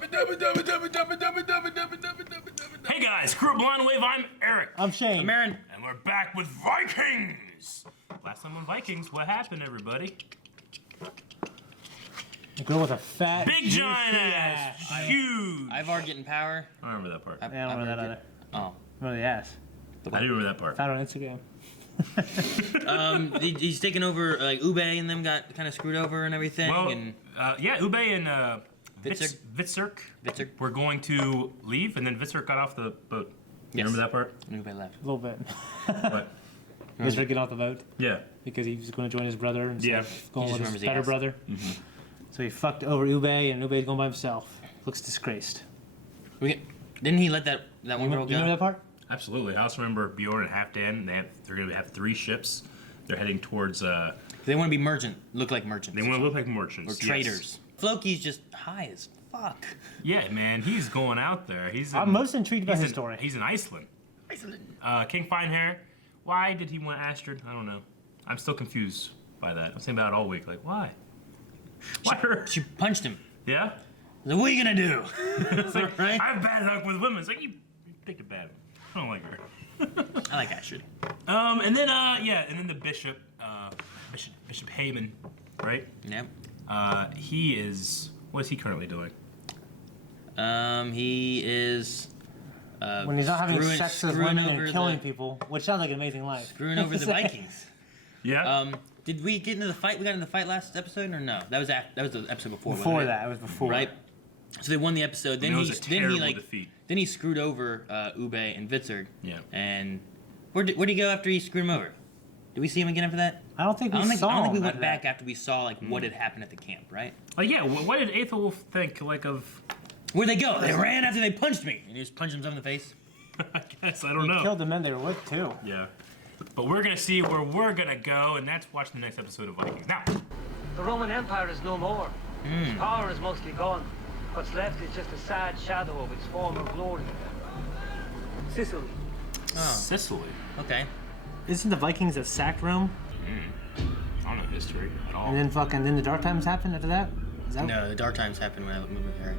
Hey guys, Crew Blind Wave, I'm Eric. I'm Shane. I'm Aaron. And we're back with Vikings! Last time on Vikings, what happened, everybody? A girl with a fat, Big giant ass! Huge! Ivar getting power. I don't remember that part. I don't remember that either. Oh. Remember the ass. I do remember that part. Found on Instagram. He's taking over, like, Ube and them got kind of screwed over and everything. Well, and yeah, Ube and Vitsirk were going to leave, and then Vitsirk got off the boat. You remember that part? Ube left. A little bit. What? He was getting off the boat. Yeah. Because he was going to join his brother instead of going with his better brother. Mm-hmm. So he fucked over Ube, and Ube's going by himself. Looks disgraced. Didn't he let that one girl go? You remember that part? Absolutely. I also remember Bjorn and Halfdan. They're going to have 3 ships. They're heading towards. They want to be look like merchants. They want to look like merchants. Or traders. Yes. Floki's just high as fuck. Yeah, man, he's going out there. I'm most intrigued by his story. He's in Iceland. King Finehair. Why did he want Astrid? I don't know. I'm still confused by that. I'm saying about it all week. Like, why? Why her? She punched him. Yeah? Like, what are you gonna do? It's like, right? I have bad luck with women. It's like, you think it bad. I don't like her. I like Astrid. And then the bishop, Bishop Heahmund, right? Yep. He is, what is he currently doing? He is, when he's not having sex with women and killing people, which sounds like an amazing life. Screwing over the Vikings. Yeah. Did we get into the fight? We got into the fight last episode, or no? That was the episode before. Before that, it was before. Right. So they won the episode. Then defeat. Then he screwed over Ube and Vitsirk. Yeah. And where'd he go after he screwed him over? Did we see him again after that? I don't think we saw him. I don't think we went back after we saw like what had happened at the camp, right? Yeah. What did Aethelwulf think of? Where'd they go? They ran after they punched me. And he just punched himself in the face. I guess I don't know. He killed the men they were with too. Yeah. But we're gonna see where we're gonna go, and that's watch the next episode of Vikings. Now, the Roman Empire is no more. Its power is mostly gone. What's left is just a sad shadow of its former glory. Sicily. Oh. Sicily. Okay. Isn't the Vikings that sacked Rome? I don't know history at all. And then the Dark Times happened after that? No, the Dark Times happened when I moved with Eric.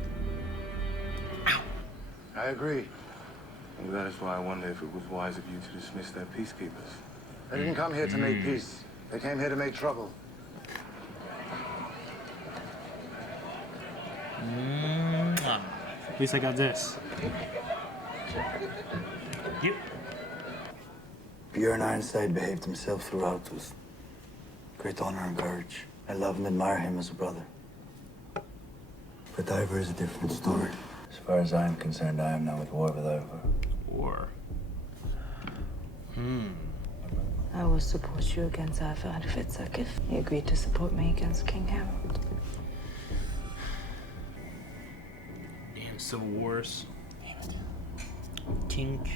Ow! I agree. And that is why I wonder if it was wise of you to dismiss their peacekeepers. They didn't come here to make peace. They came here to make trouble. At least I got this. Yep. Bjorn Ironside behaved himself throughout with great honor and courage. I love and admire him as a brother. But Ivar is a different story. As far as I'm concerned, I am now at war with Ivar. War. I will support you against Ivar and Vitsirk if you agree to support me against King Heahmund. Damn civil wars. Tink.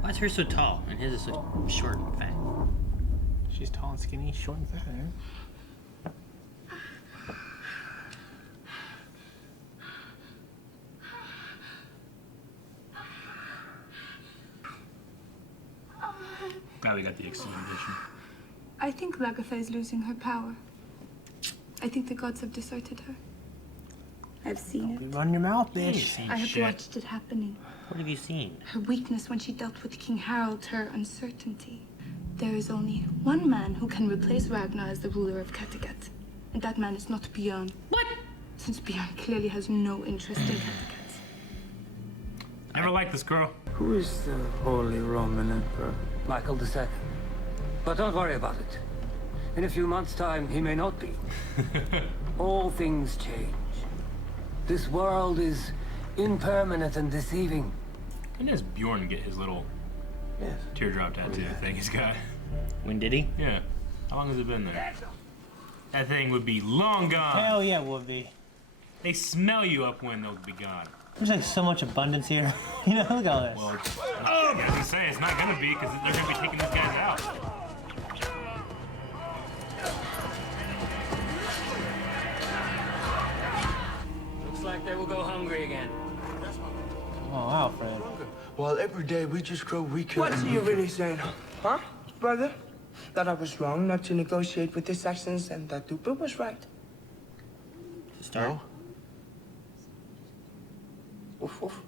Why is hers so tall and his is so short and fat? She's tall and skinny, short and fat. Now we got the extended edition. I think Lagertha is losing her power. I think the gods have deserted her. I've seen it. Run your mouth, bitch. I have watched it happening. What have you seen? Her weakness when she dealt with King Harald, her uncertainty. There is only one man who can replace Ragnar as the ruler of Kattegat. And that man is not Bjorn. What? Since Bjorn clearly has no interest in Kattegat. Never liked this girl. Who is the Holy Roman Emperor? Michael II. But don't worry about it. In a few months' time, he may not be. All things change. This world is impermanent and deceiving. When does Bjorn get his little teardrop tattoo thing he's got? When did he? Yeah. How long has it been there? That thing would be long gone. Hell yeah, it would be. They smell you up when they'll be gone. There's like so much abundance here. You know, look at all this. Well, I was gonna say, it's not gonna be because they're gonna be taking these guys out. Looks like they will go hungry again. Oh, Alfred. Well, every day we just grow weaker. What's you really saying? Huh, brother? That I was wrong not to negotiate with the Saxons and that Duper was right. Start. Woof woof.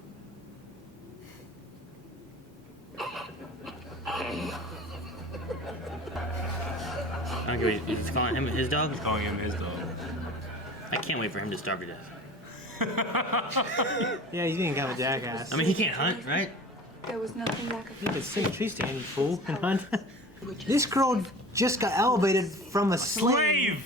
I don't get what he's calling him his dog. He's calling him his dog. I can't wait for him to starve to death. Yeah, he's being kind of a jackass. I mean, he can't hunt, right? There was nothing lack of You could sing trees stand, you fool, and hunt. This girl just got elevated from a slave,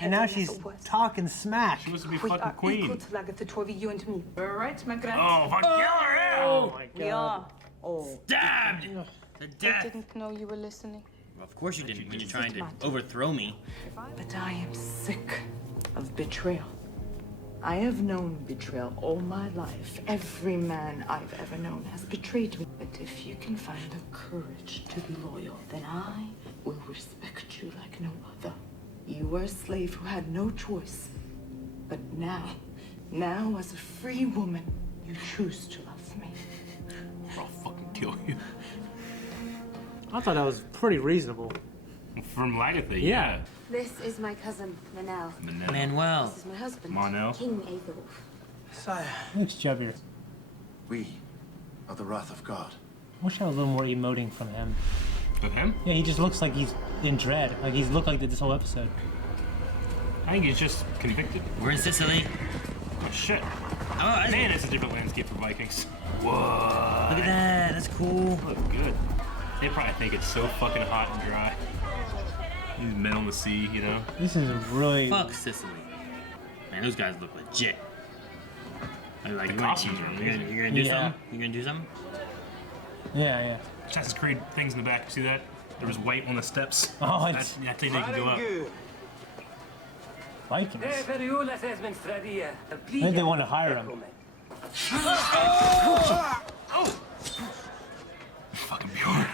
and now she's talking smack. She wants to be We fucking are queen. equal to Lagatha, Torvi, you and me. All right, my grand. Oh, fuck, kill her! Yeah! Oh my We are. Oh. Stabbed to I death. didn't know you were listening. Well, of course you didn't when you're trying to overthrow me. But I am sick of betrayal. I have known betrayal all my life. Every man I've ever known has betrayed me. But if you can find the courage to be loyal, then I will respect you like no other. You were a slave who had no choice. But now as a free woman, you choose to love me. I'll fucking kill you. I thought that was pretty reasonable. From Lagatha, Yeah. This is my cousin, Manel. Manuel. This is my husband, Monel. King Aethelwulf. Sire. Looks chubbier. We are the wrath of God. Wish I was a little more emoting from him. Of him? Yeah, he just looks like he's in dread. Like he's looked like that this whole episode. I think he's just convicted. We're in Sicily. Oh, shit. Oh, Man, it's a different landscape for Vikings. Whoa. Look at that. That's cool. Look good. They probably think it's so fucking hot and dry. These men on the sea, you know? This is really. Fuck Sicily. Man, those guys look legit. Like, The you costumes are gonna amazing. you're gonna do Yeah. something? You gonna do something? Yeah. Assassin's Creed things in the back. See that? There was white on the steps. Oh, it's That's how they can go up. Vikings. I think they want to hire him. Fucking Bjorn.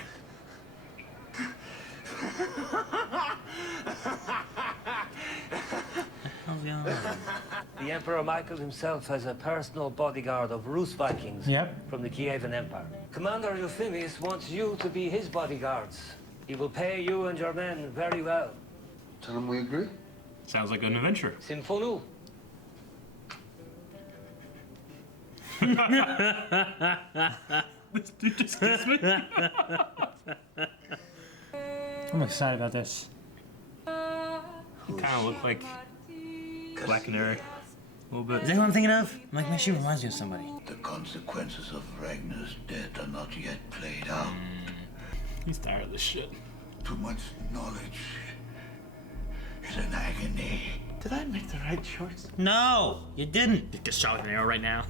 How's going on? The Emperor Michael himself has a personal bodyguard of Rus Vikings Yep. from the Kievan Empire. Commander Euphemius wants you to be his bodyguards. He will pay you and your men very well. Tell them we agree. Sounds like an adventure. Symphonu. This dude just kissed me. I'm excited about this. He kind of looked like Black Canary. A little bit. Is that who I'm thinking of? I'm like, man, she reminds me of somebody. The consequences of Ragnar's death are not yet played out. He's tired of this shit. Too much knowledge is an agony. Did I make the right choice? No, you didn't. You get shot with an arrow right now.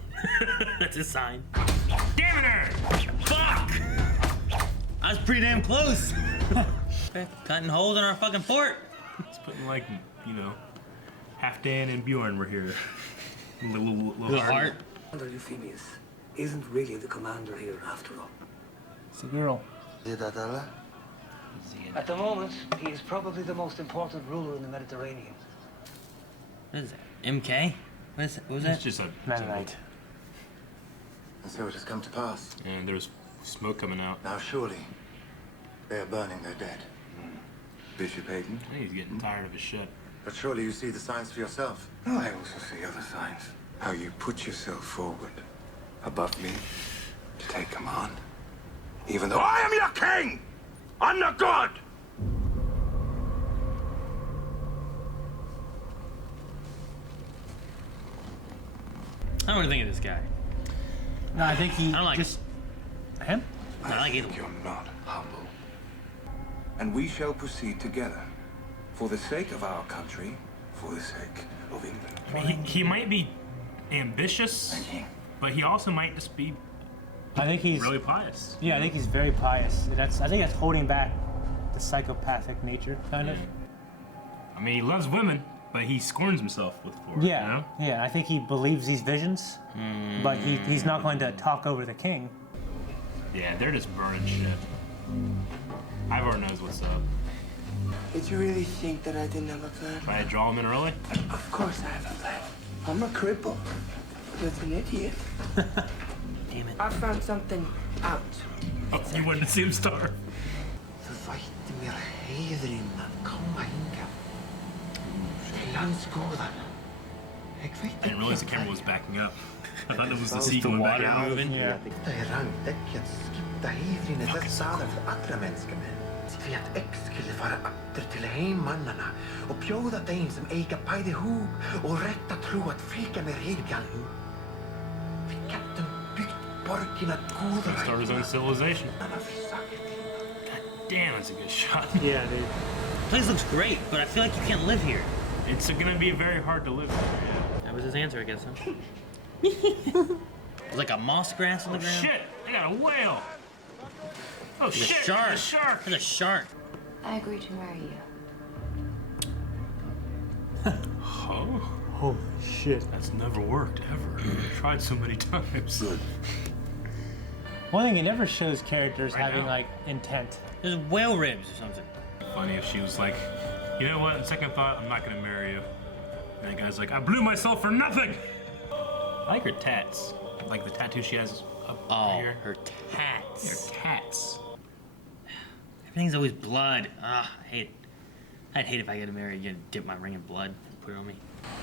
That's a sign. Damn it, Aaron! Fuck! I was pretty damn close. Cutting holes in our fucking fort. It's putting like, you know, Halfdan and Bjorn were here. Little heart. Commander Euphemius isn't really the commander here after all. It's a girl. At the moment, he is probably the most important ruler in the Mediterranean. What is that? MK? What was that? It's just a Mennonite. And so it has come to pass. And there's smoke coming out. Now surely they are burning their dead. Bishop Hayden. I think he's getting tired of his shit. But surely you see the signs for yourself. No, I also see other signs. How you put yourself forward above me to take command. Even though I am your king! I'm the god! I don't really think of this guy. No, I think he I don't like just him. I like think it. you're not humble. And we shall proceed together. For the sake of our country, for the sake of England. I mean, he might be ambitious, but he also might just be I think he's really pious. Yeah, I think he's very pious. I think that's holding back the psychopathic nature, kind of. I mean, he loves women, but he scorns himself with for it, Yeah, you know? yeah. I think he believes these visions, but he's not going to talk over the king. Yeah, they're just burning shit. Ivor knows what's up. Did you really think that I didn't have a plan? Try to draw him in early? Of course I have a plan. I'm a cripple. That's an idiot. Damn it. I found something out. Oh, you wanted to see him starve. Förväntningar hedrinnan komma hingað. Til landsgóðan. I didn't realize the camera was backing up. I thought it was the sea going back out. moving. Yeah. skipta heiðrinu þess aðeins fyrir allra menneskamenn. Því að X skulle fara aftur til heimmannana og bjóða þeim sem eiga bæði hug og rétta trú að fylgja mér heim til hann. Við getum byggt borgina gúðræði. Start his own civilization. God damn, that's a good shot. Yeah, dude. The place looks great, but I feel like you can't live here. It's gonna be very hard to live here. That was his answer, I guess, huh? There's like a moss grass on the ground. Shit! They got a whale! Oh There's shit! a shark. There's a shark! There's a shark. I agree to marry you. Oh? Holy shit. That's never worked, ever. I've tried so many times. Good. One thing it never shows characters Right having now. like intent. There's whale ribs or something. Funny if she was like, you know what, on second thought, I'm not gonna marry you. And the guy's like, I blew myself for nothing! I like her tats. Like the tattoo she has up right here. Her tats. Her tats. Everything's always blood. Ah, I hate it. I'd hate if I get married and dip my ring in blood and put it on me.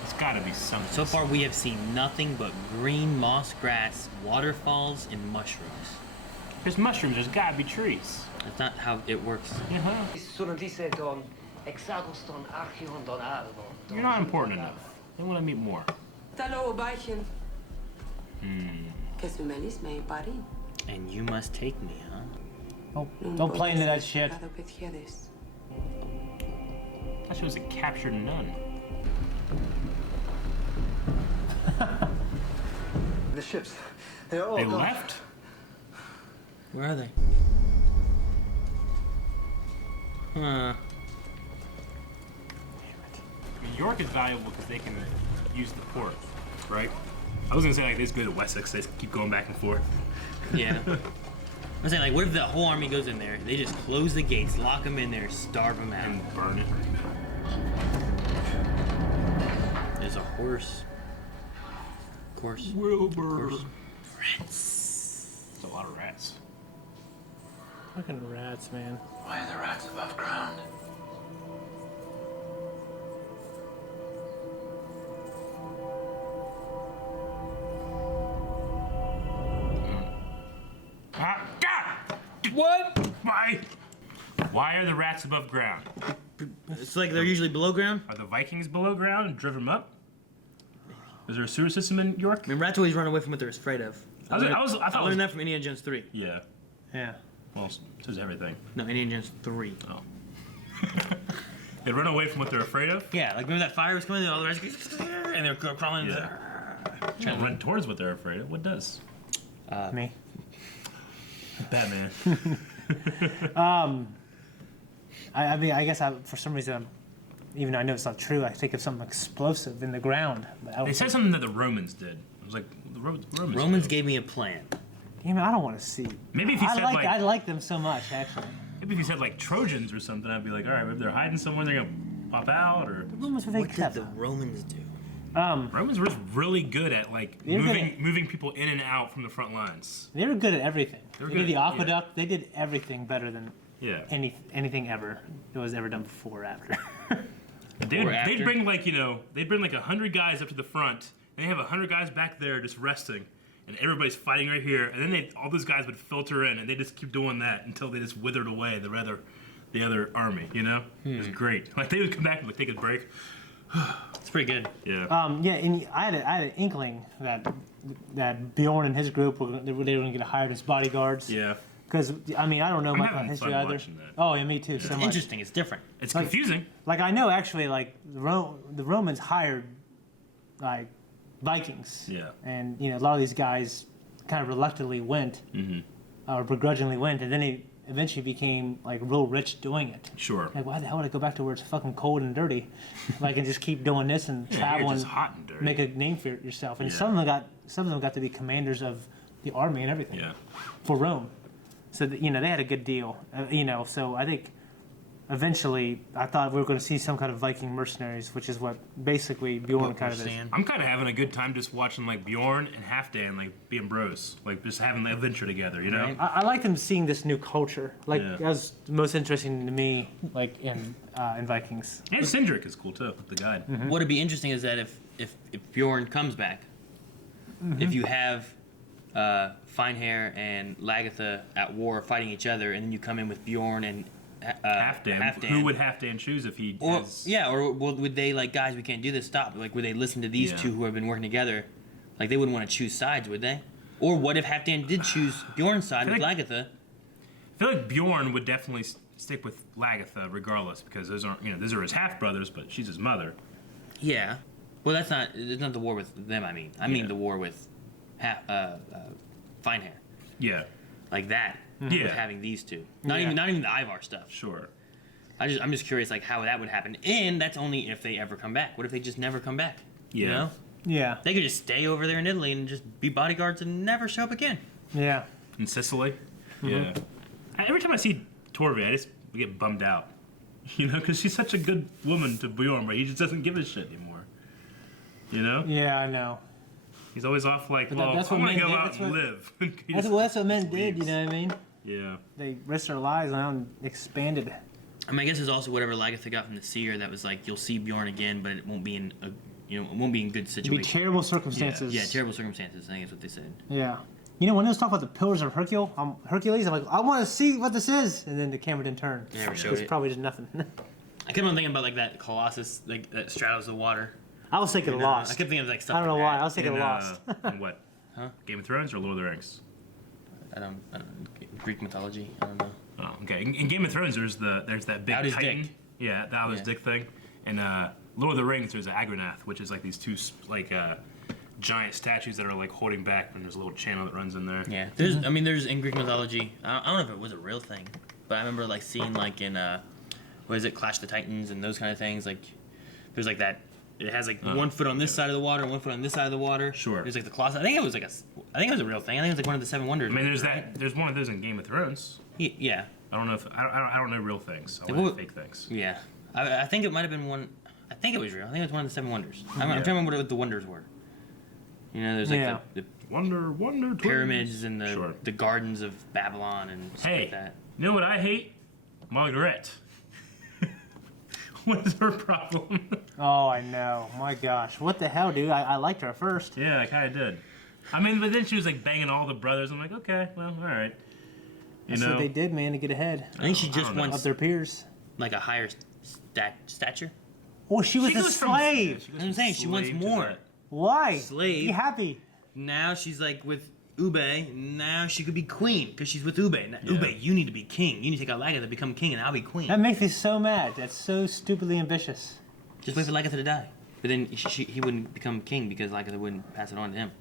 It's gotta be something. So far, we have seen nothing but green moss grass, waterfalls, and mushrooms. There's mushrooms, there's gotta be trees. That's not how it works. You're not important enough. They wanna meet more. And you must take me, huh? Oh, don't play into that shit. I thought she was a captured nun. The ships, they're all They gone. left? Where are they? Huh. I mean, York is valuable because they can use the port, right? I was gonna say like this good at Wessex, they keep going back and forth. Yeah. I'm saying, like, what if the whole army goes in there, they just close the gates, lock them in there, starve them out? And burn it. There's a horse. Of course. Wilbur. Rats. There's a lot of rats. Fucking rats, man. Why are the rats above ground? What? Why? Why are the rats above ground? It's like they're usually below ground? Are the Vikings below ground and driven them up? Is there a sewer system in York? I mean, rats always run away from what they're afraid of. I learned that from Indiana Jones 3. Yeah. Yeah. Well, so does everything. No, Indiana Jones 3. Oh. They run away from what they're afraid of? Yeah, like remember that fire was coming, all the rats, and they're crawling. Yeah. Trying to run towards what they're afraid of. What does? Me. Batman. I mean, I guess for some reason, even though I know it's not true, I think of something explosive in the ground. They said something that the Romans did. I was like, the Romans gave me a plan. Damn it, I don't want to see. Maybe if he said like I like them so much, actually. Maybe if he said like Trojans or something, I'd be like, all right, maybe they're hiding somewhere, they're gonna pop out, or. What did the Romans do? Romans were really good at like They're good moving people in and out from the front lines. They were good at everything. They were They did good the at- aqueduct. They did everything better than Yeah. anything ever that was ever done before or after. They'd bring like they'd bring like 100 guys up to the front, and they have 100 guys back there just resting, and everybody's fighting right here, and then all those guys would filter in, and they just keep doing that until they just withered away the other army. You know, it was great. Like they would come back and like, take a break. It's pretty good. Yeah. Yeah, and I had an inkling that Bjorn and his group were going to get hired as bodyguards. Yeah. Because I mean I don't know I'm much about having history fun either. watching that. Oh yeah, me too. It's So much. interesting. It's different. It's confusing. Like I know actually like the Romans hired like Vikings. Yeah. And a lot of these guys kind of reluctantly went, or begrudgingly went, and then they eventually became like real rich doing it. Sure. Like why the hell would I go back to where it's fucking cold and dirty, like and just keep doing this and Yeah, travel you're and just hot and dirty. make a name for yourself. And Yeah. some of them got to be commanders of the army and everything. Yeah. For Rome. So that, they had a good deal. So I think eventually I thought we were going to see some kind of Viking mercenaries, which is what basically Bjorn kind of is. I'm kind of having a good time just watching like Bjorn and Halfdan like being bros, like just having the adventure together, you know? I like them seeing this new culture. Like Yeah. that was the most interesting to me, like in Vikings. And Sindrick is cool too, the guide. What'd be interesting is that if Bjorn comes back, if you have Finehair and Lagatha at war fighting each other, and then you come in with Bjorn and Halfdan. Who would Halfdan choose if he? Or would they like, guys, we can't do this? Stop. Like, would they listen to these two who have been working together? Like, they wouldn't want to choose sides, would they? Or what if Halfdan did choose Bjorn's side with Lagatha? I feel like Bjorn would definitely stick with Lagatha regardless, because those aren't, those are his half brothers, but she's his mother. Yeah. Well, it's not the war with them. I mean the war with Finehair. Yeah. Like that. Yeah. With having these two. Not even the Ivar stuff. Sure. I'm just curious, like, how that would happen, and that's only if they ever come back. What if they just never come back? Yeah. You know? Yeah. They could just stay over there in Italy and just be bodyguards and never show up again. Yeah. In Sicily. Yeah. Every time I see Torvi, I just get bummed out. Because she's such a good woman to Bjorn, but he just doesn't give a shit anymore. Yeah, I know. He's always off like, But well, that's I'm what going to men go did. out That's and what- live. That's what men did, you know what I mean? Yeah. They risked their lives and expanded. I mean, I guess it's also whatever Lagatha got from the seer that was like, you'll see Bjorn again, but it won't be in it won't be in good It'd be situation. terrible circumstances. Yeah, terrible circumstances. I think is what they said. Yeah. When it was talking about the Pillars of Hercules, I'm like, I want to see what this is. And then the camera didn't turn. They never showed It's it. probably just nothing. I kept on thinking about like that Colossus, like that straddles the water. I was thinking Lost. I kept thinking of like stuff. I don't know like why. that. I was thinking Lost. In what? Huh? Game of Thrones or Lord of the Rings? I don't know. Greek mythology. I don't know. Oh, okay. In Game of Thrones, there's that big Out his Titan. dick. Yeah, the out his dick thing. And Lord of the Rings, there's Agronath, which is like these two giant statues that are like holding back, and there's a little channel that runs in there. Yeah, there's in Greek mythology. I don't know if it was a real thing, but I remember like seeing like in what is it, Clash of the Titans and those kind of things. Like there's like that. It has like 1 foot on this side of the water, 1 foot on this side of the water. Sure. There's like the Colossus. I think it was a real thing. I think it was like one of the 7 wonders. I mean, there's one of those in Game of Thrones. Yeah. I don't know if I don't know real things. I only know fake things. Yeah. I think it might have been one. I think it was real. I think it was one of the 7 wonders. I'm trying to remember what the wonders were. There's like the Wonder pyramids and the gardens of Babylon and stuff like that. You know what I hate? Margaret. What is her problem? Oh, I know. My gosh. What the hell, dude? I liked her at first. Yeah, I kind of did. I mean, but then she was like banging all the brothers. I'm like, okay, well, all right. That's what they did, man, to get ahead. I think she just wants of their peers. Like a higher stature. Oh, she was a slave. I'm saying she wants more. Why? Slave. Be happy. Now she's like with Ube. Now she could be queen because she's with Ube. Now, Ube, you need to be king. You need to take out Lagatha to become king, and I'll be queen. That makes me so mad. That's so stupidly ambitious. Just wait for Lagatha to die. But then he wouldn't become king because Lagatha wouldn't pass it on to him.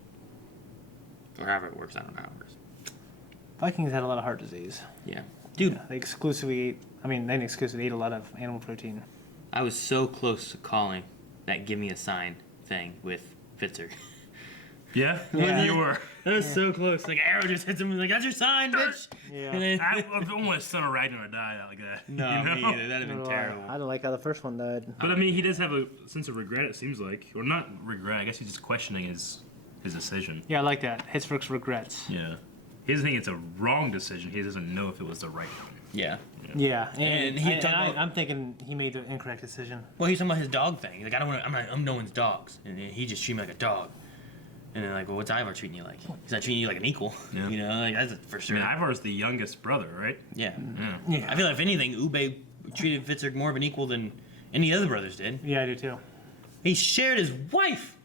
Or however it works. I don't know how it works. Vikings had a lot of heart disease. Yeah. Dude. Yeah, they exclusively ate a lot of animal protein. I was so close to calling that "Give Me a Sign" thing with Fitzer. Yeah? You were. That was so close. Like, arrow just hits him and like, that's your sign, bitch. Yeah. I don't want son of Ragnar to die like that. No, me either. That'd have been terrible. I don't like how the first one died. But I mean, he does have a sense of regret, it seems like. Or not regret, I guess he's just questioning his decision. Yeah, I like that. Hitzberg's regrets. Yeah. He doesn't think it's a wrong decision. He doesn't know if it was the right one. Yeah. Yeah, I'm thinking he made the incorrect decision. Well, he's talking about his dog thing. He's like, I'm no one's dogs, and he just treated me like a dog. And they're like, well, what's Ivar treating you like? He's not treating you like an equal. Yeah. Like, that's for sure. I mean, Ivar's the youngest brother, right? Yeah. Yeah. I feel like if anything, Ube treated Fitzer more of an equal than any other brothers did. Yeah, I do too. He shared his wife.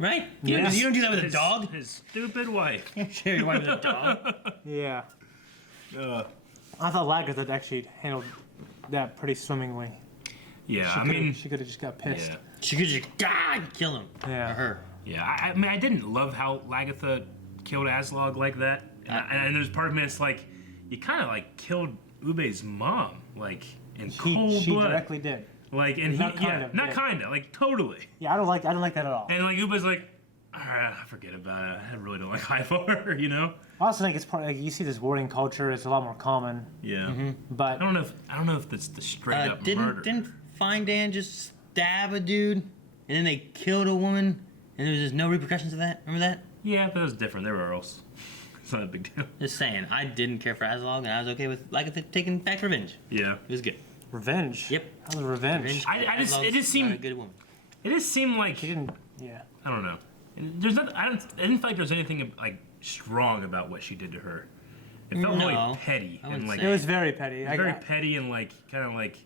Right? You Yes. don't do that with a dog. His stupid wife. You share your wife with a dog. Yeah. I thought Lagatha actually handled that pretty swimmingly. Yeah, she could have just got pissed. Yeah. She could just kill him. Yeah. Or her. Yeah, I mean, I didn't love how Lagatha killed Aslog like that. And there's part of me that's like, you kind of like killed Ube's mom, like in cold blood. She directly did. Like, and Not he, kind yeah, of, not yeah. kind of, like totally. Yeah, I don't like that at all. And like Ube's like, all right, forget about it. I really don't like Ivar, you know. I also think it's part like you see this warring culture. It's a lot more common. Yeah. But I don't know if that's the straight up murder. Didn't Finedan just stab a dude, and then they killed a woman, and there was just no repercussions of that? Remember that? Yeah, but it was different. They were Earls. It's not a big deal. Just saying, I didn't care for Aslog, and I was okay with Lagatha taking back revenge. Yeah. It was good. revenge. Yep. That was revenge. It just Not a seemed good woman. It just seemed like She didn't. Yeah. I don't know. There's not. I didn't feel like there was anything like strong about what she did to her. It felt really petty and like. It was very petty. Very petty and like kind of like.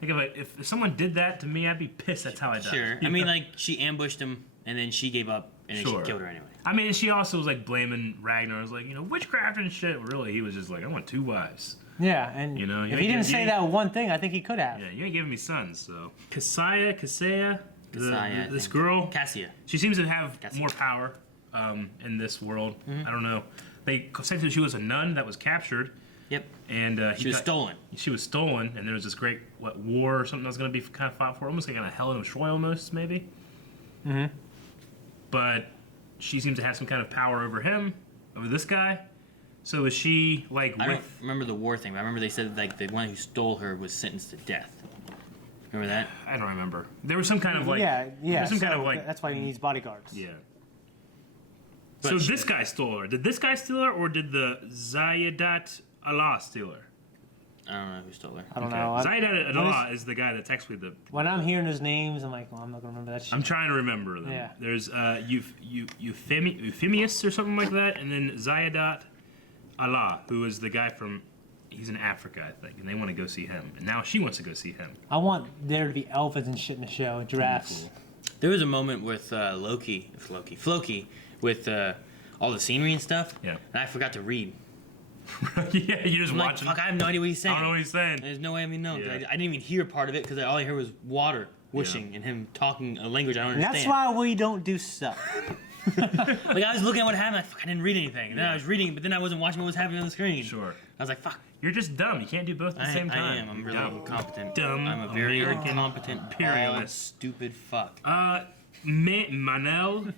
Think if someone did that to me, I'd be pissed. That's how I died. Sure. I mean, like she ambushed him and then she gave up and then she killed her anyway. I mean, she also was like blaming Ragnar. Was like, witchcraft and shit. Really, he was just like, I want 2 wives. Yeah, and if he didn't say that one thing, I think he could have. Yeah, you ain't giving me sons, so. Kaseya, this girl. Cassia. She seems to have more power in this world. I don't know. They said that she was a nun that was captured. Yep. And she was stolen. She was stolen, and there was this great war or something that was going to be kind of fought for, almost like kind of Hell in Troy, almost maybe. Mm-hmm. But she seems to have some kind of power over him, over this guy. So is she like? I don't remember the war thing, but I remember they said like the one who stole her was sentenced to death. Remember that? I don't remember. There was some kind of like. Yeah. Some kind of like. That's why he needs bodyguards. Yeah. So this guy stole her. Did this guy steal her, or did the Zayadat Allah steal her? I don't know who stole her. I don't know. Zayadat Allah is the guy that's actually the. When I'm hearing those names, I'm like, well, I'm not gonna remember that shit. I'm trying to remember them. Yeah. There's Euphemius or something like that, and then Zayadat Allah, who is the guy from. He's in Africa, I think, and they want to go see him. And now she wants to go see him. I want there to be elephants and shit in the show, giraffes. Cool. There was a moment with Floki, with all the scenery and stuff. Yeah. And I forgot to read. Yeah, you just watching. Like, fuck, I have no idea what he's saying. I don't know what he's saying. There's no way I even know. Yeah. I didn't even hear part of it because all I heard was water whooshing and him talking a language I don't understand. That's why we don't do stuff. Like I was looking at what happened, like fuck, I didn't read anything. And then I was reading, but then I wasn't watching what was happening on the screen. Sure. I was like, fuck. You're just dumb. You can't do both at the same time. I am. I'm really incompetent. Dumb. I'm a very American incompetent, imperialist. Stupid fuck. Manel,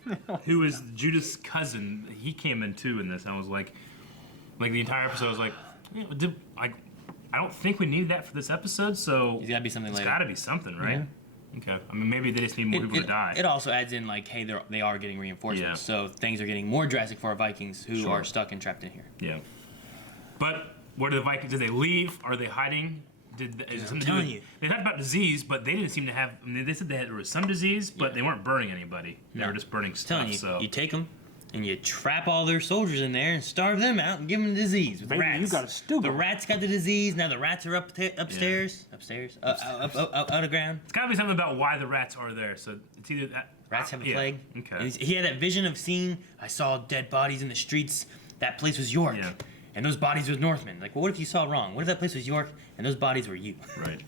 who is Judith's cousin, he came in too in this. I was like the entire episode, I was like, I don't think we needed that for this episode, so It's gotta be something later. It's gotta be something, right? Mm-hmm. Okay. I mean, maybe they just need more people to die. It also adds in like, hey, they are getting reinforcements, so things are getting more drastic for our Vikings who are stuck and trapped in here. Yeah. But where do the Vikings? Did they leave? Are they hiding? I'm telling you. They talked about disease, but they didn't seem to have. I mean, they said there was some disease, but they weren't burning anybody. They were just burning stuff. You take them and you trap all their soldiers in there and starve them out and give them disease with rats. You got a stupid. The rats got the disease. Now the rats are upstairs, out of ground. It's got to be something about why the rats are there. So it's either that rats have a plague. Okay. And he had that vision of seeing. I saw dead bodies in the streets. That place was York. Yeah. And those bodies were Northmen. Like, well, what if you saw wrong? What if that place was York and those bodies were you? Right.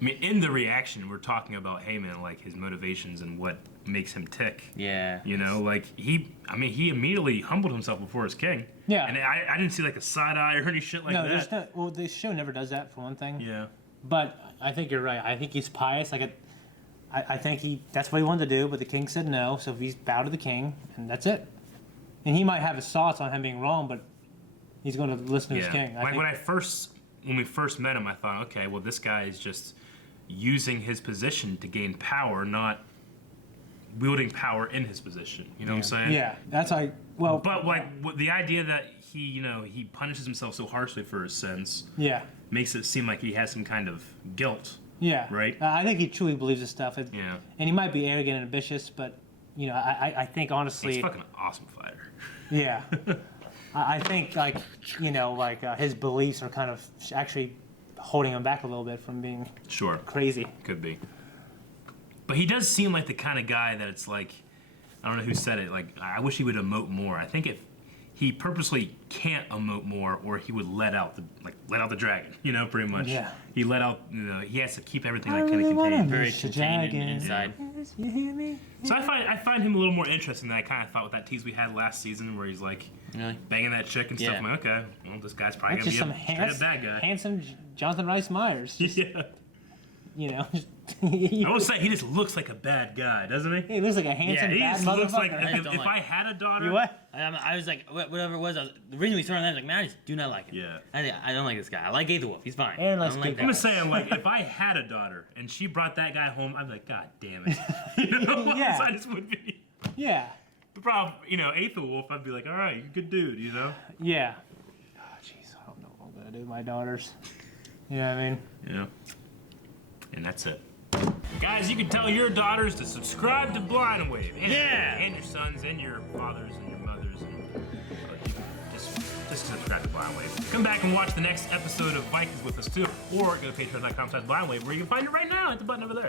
I mean, in the reaction, we're talking about Heahmund, like his motivations and what makes him tick. Yeah. You know, like he immediately humbled himself before his king. Yeah. And I didn't see like a side eye or any shit like that. No, well, the show never does that for one thing. Yeah. But I think you're right. I think he's pious. I think that's what he wanted to do, but the king said no, so he's bowed to the king, and that's it. And he might have his thoughts on him being wrong, but he's going to listen to his king. Like when we first met him, I thought, okay, well, this guy is just using his position to gain power, not wielding power in his position. You know what I'm saying? Yeah, that's like, well. But like the idea that he punishes himself so harshly for his sins. Yeah. Makes it seem like he has some kind of guilt. Yeah. Right. I think he truly believes this stuff. Yeah. And he might be arrogant and ambitious, but I think honestly. He's a fucking awesome fighter. Yeah. I think his beliefs are kind of actually holding him back a little bit from being crazy. Could be. But he does seem like the kind of guy that it's like, I don't know who said it, like, I wish he would emote more. I think if he purposely can't emote more, or he would let out the dragon, pretty much. Yeah. He let out, he has to keep everything like kind of contained. Very contained inside. You hear me? So I find him a little more interesting than I kind of thought with that tease we had last season, where he's like banging that chick and stuff. I'm like, okay, well, this guy's probably That's gonna be just a straight up bad guy. Handsome Jonathan Rhys Meyers. Yeah. I will say he just looks like a bad guy, doesn't he? He looks like a handsome bad motherfucker. Looks like if I had a daughter. You what? I was like, whatever it was. The reason we threw on that, I was like, man, I just do not like him. Yeah. I don't like this guy. I like Aethelwolf. He's fine. And I'm just saying, like, if I had a daughter and she brought that guy home, I'd be like, God damn it. Yeah. I just would be. Yeah. The problem, Aethelwolf, I'd be like, all right, you're a good dude, Yeah. Oh, jeez, I don't know what I'm gonna do with my daughters. You know what I mean? Yeah. And that's it. Guys, you can tell your daughters to subscribe to Blind Wave. And, Yeah. And your sons and your fathers and your mothers. And, just subscribe to Blind Wave. Come back and watch the next episode of Vikings with us too. Or go to patreon.com/blindwave where you can find it right now at the button over there.